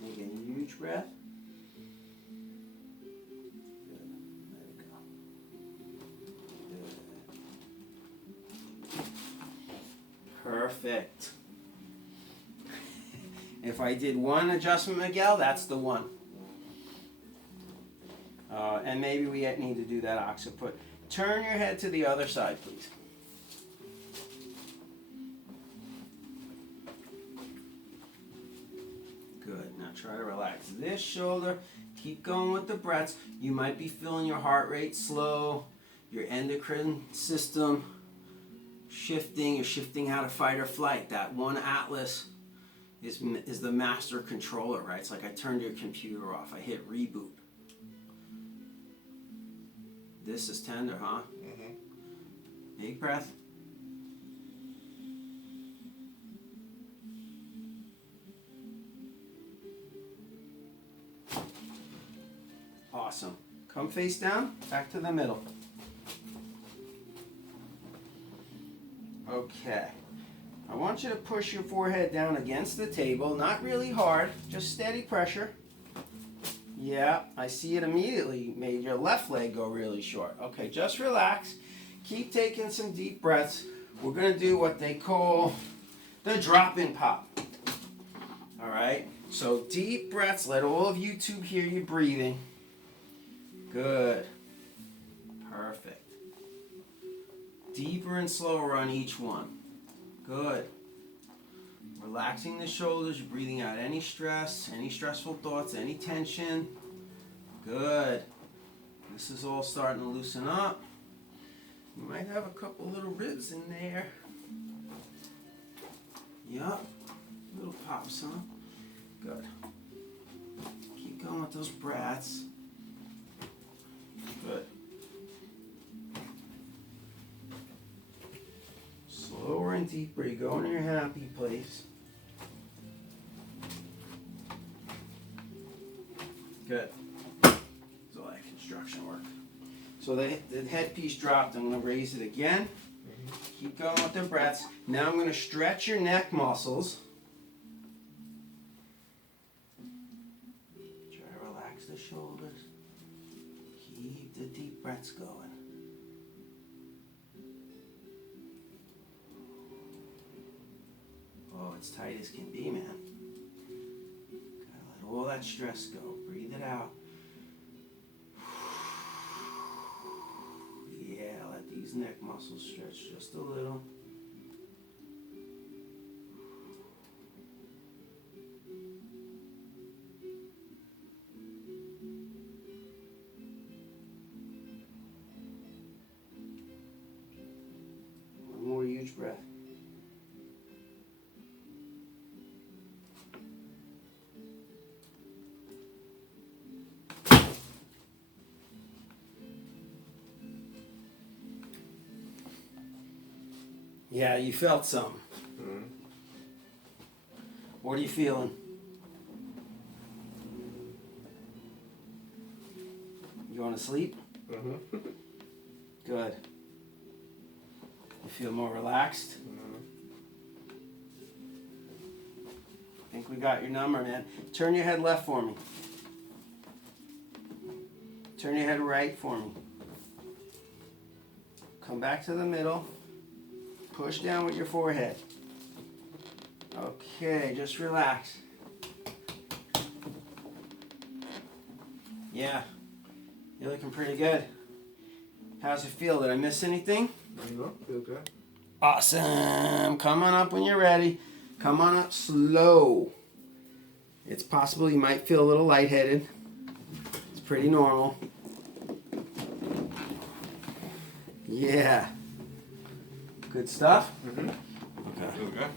Take a huge breath. Perfect. If I did one adjustment, Miguel, that's the one. And maybe we need to do that occiput. Turn your head to the other side, please. Good. Now try to relax this shoulder. Keep going with the breaths. You might be feeling your heart rate slow, your endocrine system shifting. You're shifting out of fight or flight. That one atlas is the master controller, right? It's like I turned your computer off. I hit reboot. This is tender, huh? Mm-hmm. Big breath. Awesome. Come face down, back to the middle. Okay. I want you to push your forehead down against the table, not really hard, just steady pressure. Yeah, I see it immediately made your left leg go really short. Okay, just relax. Keep taking some deep breaths. We're going to do what they call the drop-in pop. All right? So deep breaths. Let all of YouTube hear you breathing. Good. Perfect. Deeper and slower on each one. Good. Relaxing the shoulders, you're breathing out any stress, any stressful thoughts, any tension. Good. This is all starting to loosen up. You might have a couple little ribs in there. Yup. Little pops, huh? Good. Keep going with those breaths. Good. Slower and deeper. You go into your happy place. Good. That's all that construction work. So the headpiece dropped. I'm going to raise it again. Keep going with the breaths. Now I'm going to stretch your neck muscles. Try to relax the shoulders. Keep the deep breaths going. Oh, it's tight as can be, man. Gotta let all that stress go. Breathe it out. Yeah, let these neck muscles stretch just a little. One more huge breath. Yeah, you felt something. Mm-hmm. What are you feeling? You want to sleep? Mm-hmm. Good. You feel more relaxed? Mm-hmm. I think we got your number, man. Turn your head left for me. Turn your head right for me. Come back to the middle. Push down with your forehead. Okay, just relax. Yeah, you're looking pretty good. How's it feel? Did I miss anything? No, feel good. Awesome. Come on up when you're ready. Come on up slow. It's possible you might feel a little lightheaded. It's pretty normal. Yeah. Good stuff? Mm-hmm. Okay. Feel good.